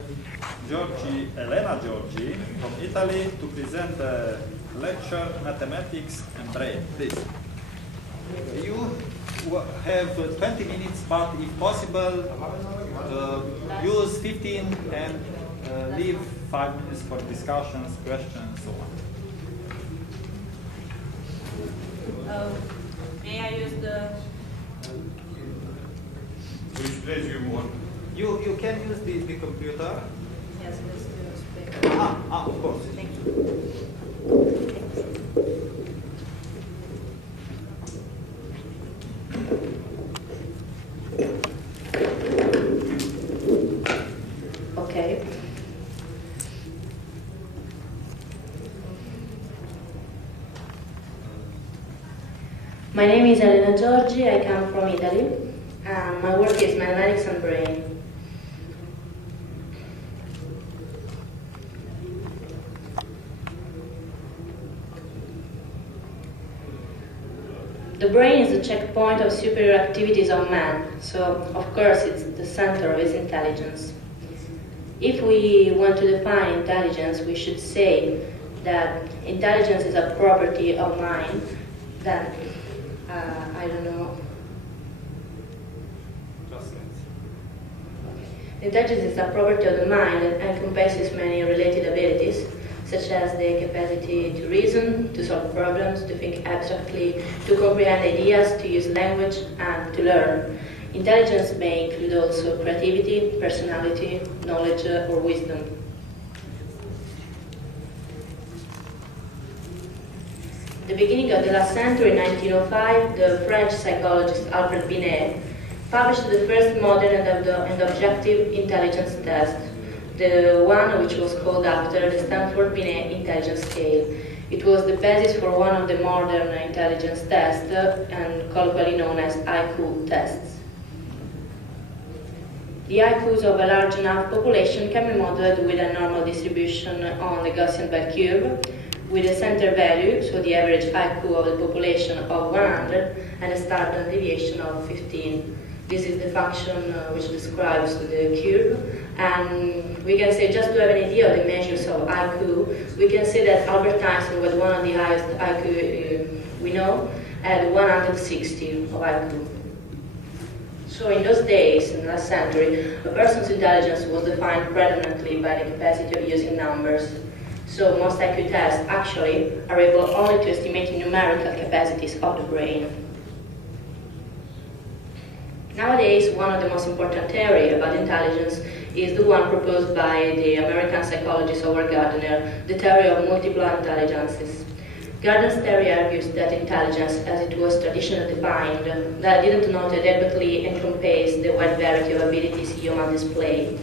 Elena Giorgi from Italy to present the lecture Mathematics and Brain. Please. You have 20 minutes, but if possible, use 15 and leave 5 minutes for discussions, questions, and so on. May I use the... Which place you want? You can use the computer. Yes, let's do speak. Of course. Thank you. Okay. My name is Elena Giorgi, I come from Italy. My work is Mathematics and Brain. The brain is the checkpoint of superior activities of man, so of course it's the center of his intelligence. If we want to define intelligence, we should say that intelligence is a property of mind that, I don't know. Intelligence is a property of the mind that encompasses many related abilities, such as the capacity to reason, to solve problems, to think abstractly, to comprehend ideas, to use language, and to learn. Intelligence may include also creativity, personality, knowledge, or wisdom. At the beginning of the last century, in 1905, the French psychologist Alfred Binet published the first modern and objective intelligence test, the one which was called after the Stanford-Binet intelligence scale. It was the basis for one of the modern intelligence tests, and colloquially known as IQ tests. The IQs of a large enough population can be modeled with a normal distribution on the Gaussian bell curve, with a center value, so the average IQ of the population of 100, and a standard deviation of 15. This is the function which describes the curve, and we can say, just to have an idea of the measures of IQ, we can say that Albert Einstein was one of the highest IQ we know, at 160 of IQ. So in those days, in the last century, a person's intelligence was defined predominantly by the capacity of using numbers. So most IQ tests actually are able only to estimate numerical capacities of the brain. Nowadays, one of the most important theories about intelligence is the one proposed by the American psychologist Howard Gardner, the theory of multiple intelligences. Gardner's theory argues that intelligence, as it was traditionally defined, that didn't not adequately encompass the wide variety of abilities human display.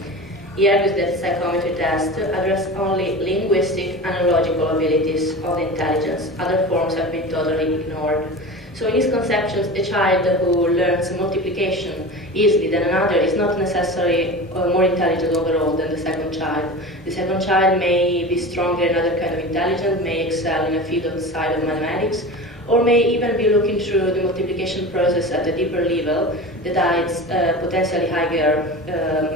He argues that psychometry tests address only linguistic and logical abilities of the intelligence. Other forms have been totally ignored. So in his conceptions, a child who learns multiplication easily than another is not necessarily more intelligent overall than the second child. The second child may be stronger in other kind of intelligence, may excel in a field outside of mathematics, or may even be looking through the multiplication process at a deeper level that hides potentially higher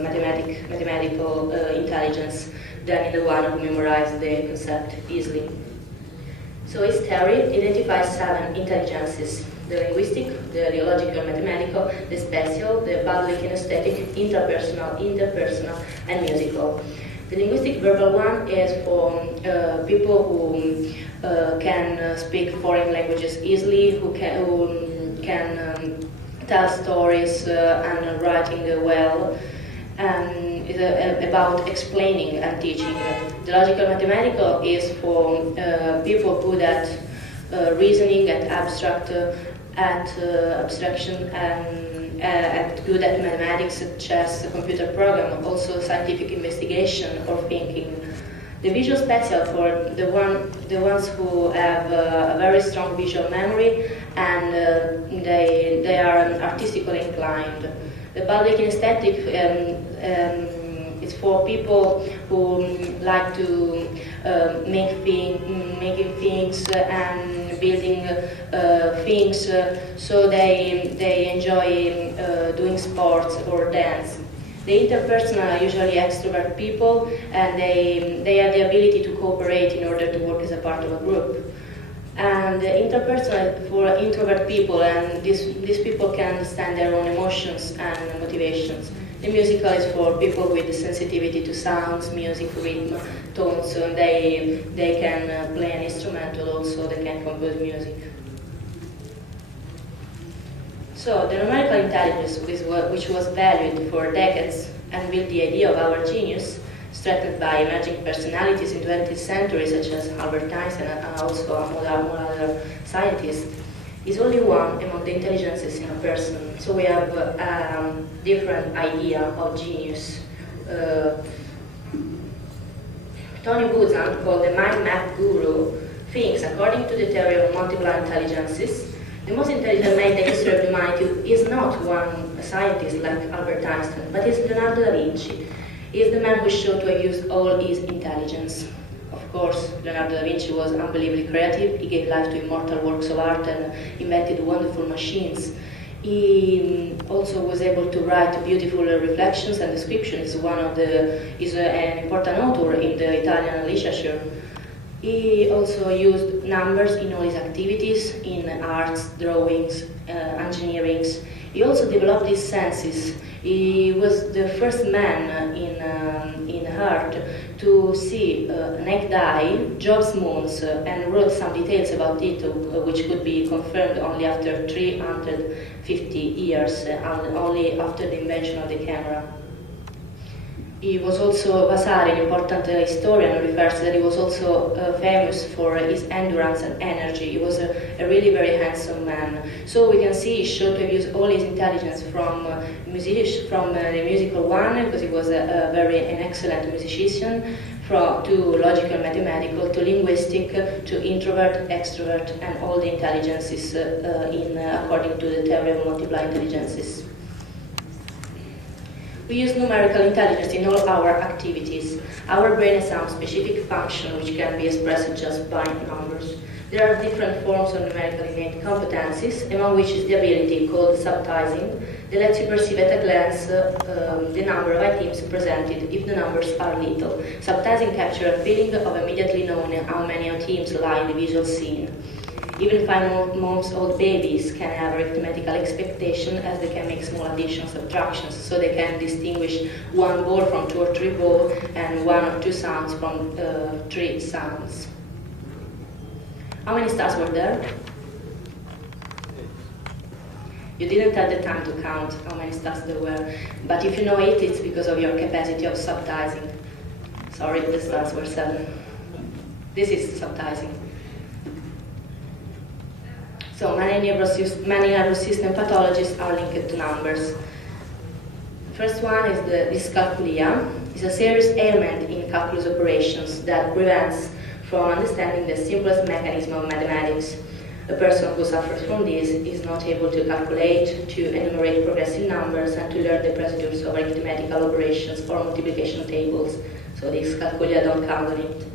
mathematical intelligence than in the one who memorized the concept easily. So his theory identifies 7 intelligences: the linguistic, the ideological mathematical, the spatial, the bodily kinesthetic, interpersonal, and musical. The linguistic verbal one is for people who can speak foreign languages easily, who can tell stories and writing well, and is about explaining and teaching. The logical mathematical is for people good at reasoning, at abstraction, and good at mathematics, chess, computer program, also scientific investigation or thinking. The visual spatial for the ones who have a very strong visual memory and they are artistically inclined. The bodily kinesthetic is for people who like to making things and building things, so they enjoy doing sports or dance. The interpersonal are usually extrovert people, and they have the ability to cooperate in order to work as a part of a group. And the interpersonal for introvert people, and these people can understand their own emotions and motivations. The musical is for people with sensitivity to sounds, music, rhythm, tones, so they can play an instrumental also, they can compose music. So the numerical intelligence, which was valued for decades and built the idea of our genius, strengthened by emerging personalities in the 20th century, such as Albert Einstein and also other scientists, is only one among the intelligences in a person. So we have a different idea of genius. Tony Buzan, called the mind map guru, thinks, according to the theory of multiple intelligences, the most intelligent man in the history of humanity is not one scientist like Albert Einstein, but is Leonardo da Vinci. He is the man who showed to have used all his intelligence. Of course, Leonardo da Vinci was unbelievably creative. He gave life to immortal works of art and invented wonderful machines. He also was able to write beautiful reflections and descriptions. He's an important author in the Italian literature. He also used numbers in all his activities, in arts, drawings, engineering. He also developed his senses. He was the first man in art to see a naked eye, Job's moons, and wrote some details about it, which could be confirmed only after 350 years, only after the invention of the camera. He was also, Vasari, an important historian, refers that he was also famous for his endurance and energy. He was a really very handsome man. So we can see he showed to have used all his intelligence from the musical one, because he was an excellent musician, to logical and mathematical, to linguistic, to introvert, extrovert, and all the intelligences according to the theory of multiple intelligences. We use numerical intelligence in all our activities. Our brain has some specific function which can be expressed just by numbers. There are different forms of numerical innate competencies, among which is the ability called subtizing, that lets you perceive at a glance the number of items presented if the numbers are little. Subtizing captures a feeling of immediately knowing how many items lie in the visual scene. Even 5 months old babies can have arithmetical expectation, as they can make small additions, subtractions, so they can distinguish 1 ball from 2 or 3 balls and 1 or 2 sounds from 3 sounds. How many stars were there? You didn't have the time to count how many stars there were, but if you know 8, it's because of your capacity of subtizing. Sorry, the stars were 7. This is subtizing. So many nervous system pathologies are linked to numbers. First one is the dyscalculia. It's a serious ailment in calculus operations that prevents from understanding the simplest mechanism of mathematics. A person who suffers from this is not able to calculate, to enumerate progressive numbers, and to learn the procedures of arithmetical operations or multiplication tables. So dyscalculia don't count on it.